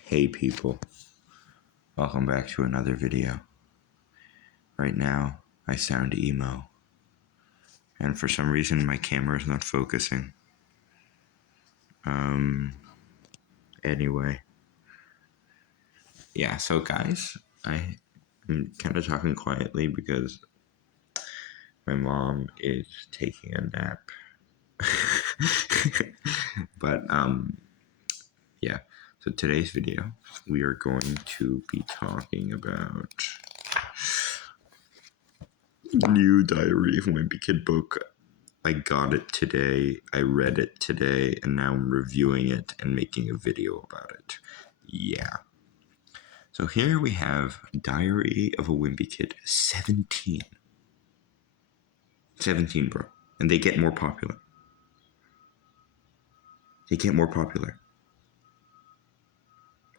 Hey people, welcome back to another video. Right now, I sound emo, and for some reason my camera is not focusing. Anyway. Yeah, so guys, I'm kind of talking quietly because my mom is taking a nap. But, yeah. So today's video, we are going to be talking about new Diary of a Wimpy Kid book. I got it today, I read it today, and now I'm reviewing it and making a video about it. Yeah. So here we have Diary of a Wimpy Kid 17. 17, bro. And they get more popular. They get more popular.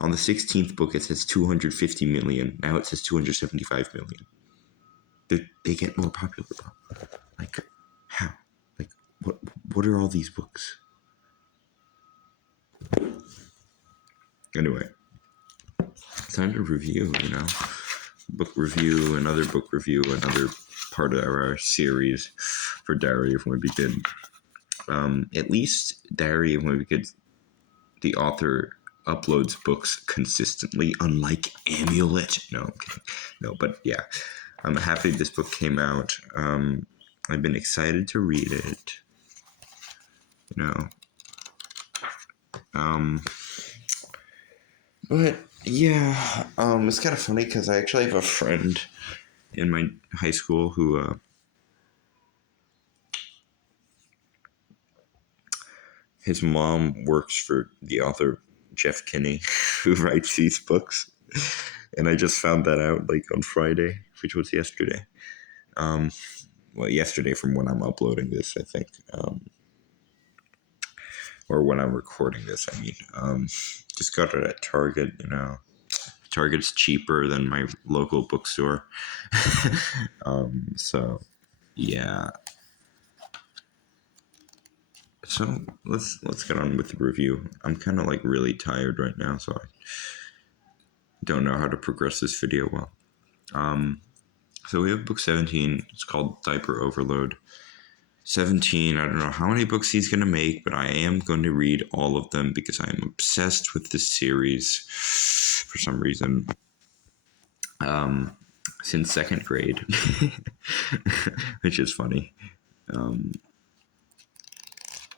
On the 16th book, it says 250 million. Now it says 275 million. They get more popular, bro. Like, how? Like, what are all these books? Anyway, time to review, book review, another book review, another part of our series for Diary of a Wimpy Kid. At least Diary of a Wimpy Kid, the author uploads books consistently, unlike Amulet. No, I'm kidding. No, but yeah, I'm happy this book came out. I've been excited to read it. But yeah, it's kind of funny because I actually have a friend in my high school who his mom works for the author Jeff Kinney, who writes these books, and I just found that out like on Friday, which was yesterday. Yesterday from when I'm uploading this, I think, or when I'm recording this. I mean, just got it at Target. Target's cheaper than my local bookstore. So yeah. So let's get on with the review. I'm kind of like really tired right now, so I don't know how to progress this video well. So we have book 17. It's called Diaper Overload. 17, I don't know how many books he's going to make, but I am going to read all of them because I am obsessed with this series for some reason. Since second grade, which is funny.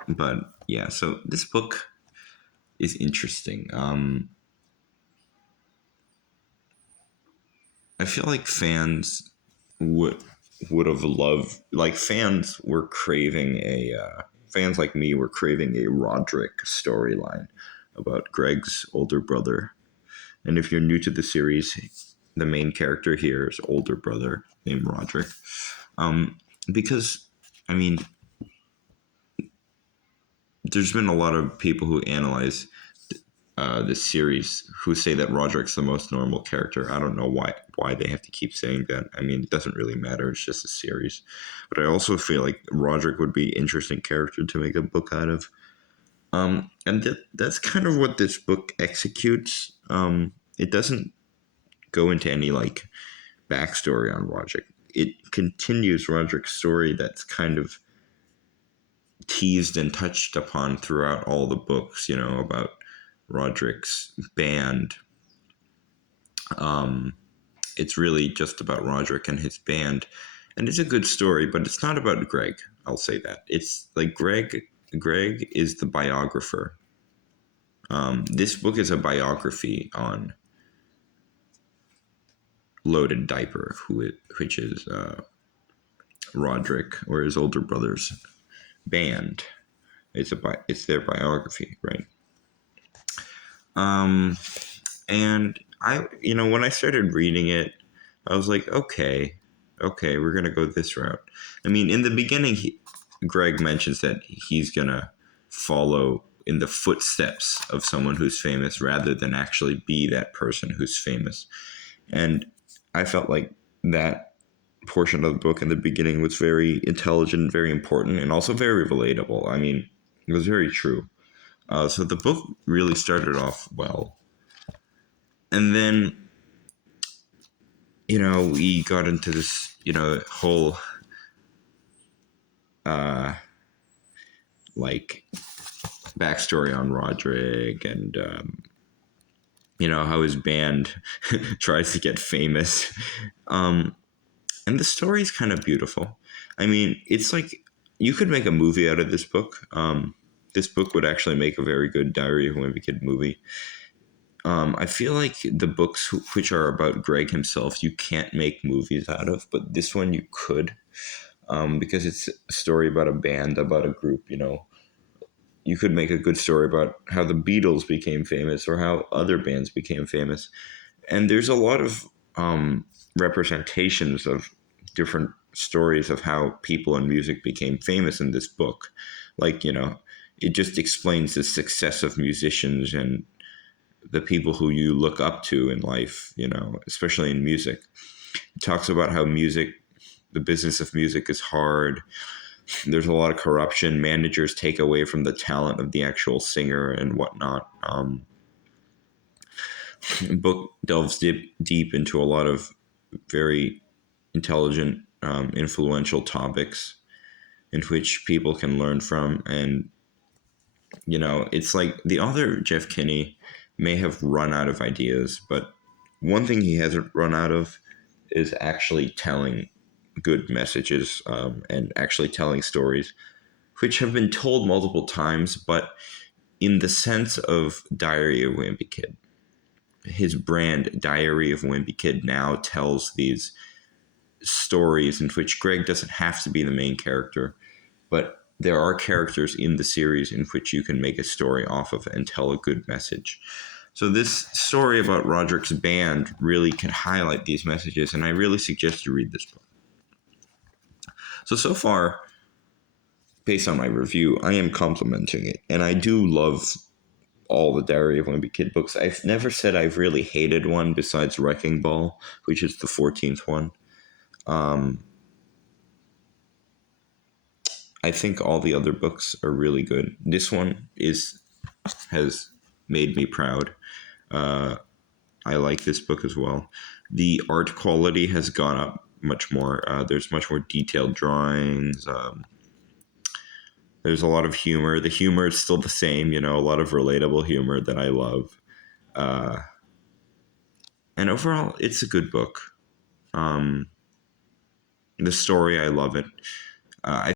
But yeah, so this book is interesting. I feel like fans would have loved, like fans were craving fans like me were craving a Roderick storyline about Greg's older brother. And if you're new to the series, the main character here is older brother named Roderick. Because, I mean, there's been a lot of people who analyze this series who say that Roderick's the most normal character. I don't know why they have to keep saying that. I mean, it doesn't really matter. It's just a series. But I also feel like Roderick would be an interesting character to make a book out of. And that's kind of what this book executes. It doesn't go into any like backstory on Roderick. It continues Roderick's story that's kind of teased and touched upon throughout all the books, about Roderick's band. It's really just about Roderick and his band. And it's a good story, but it's not about Greg. I'll say that. It's like Greg is the biographer. This book is a biography on Loaded Diaper, which is Roderick or his older brother's band. It's their biography, right? And I, when I started reading it, I was like, okay, we're gonna go this route. I mean, in the beginning, Greg mentions that he's gonna follow in the footsteps of someone who's famous rather than actually be that person who's famous. And I felt like that portion of the book in the beginning was very intelligent, very important, and also very relatable. I mean, it was very true. So the book really started off well, and then we got into this whole uh, like backstory on Roderick and how his band tries to get famous. Um, and the story is kind of beautiful. I mean, it's like you could make a movie out of this book. This book would actually make a very good Diary of a Wimpy Kid movie. I feel like the books which are about Greg himself, you can't make movies out of, but this one you could, because it's a story about a band, about a group. You could make a good story about how the Beatles became famous or how other bands became famous. And there's a lot of representations of different stories of how people in music became famous in this book. Like, it just explains the success of musicians and the people who you look up to in life, especially in music. It talks about how the business of music is hard. There's a lot of corruption. Managers take away from the talent of the actual singer and whatnot. The book delves deep into a lot of very intelligent, influential topics in which people can learn from. And, it's like the author, Jeff Kinney, may have run out of ideas, but one thing he hasn't run out of is actually telling good messages and actually telling stories, which have been told multiple times, but in the sense of Diary of a Wimpy Kid. His brand, Diary of a Wimpy Kid, now tells these stories in which Greg doesn't have to be the main character, but there are characters in the series in which you can make a story off of and tell a good message. So this story about Roderick's band really can highlight these messages, and I really suggest you read this book. So far, based on my review, I am complimenting it, and I do love all the Diary of a Wimpy Kid books. I've never said I've really hated one besides Wrecking Ball, which is the 14th one. I think all the other books are really good. This one has made me proud. I like this book as well. The art quality has gone up much more. There's much more detailed drawings. There's a lot of humor. The humor is still the same, a lot of relatable humor that I love. And overall, it's a good book. The story, I love it. I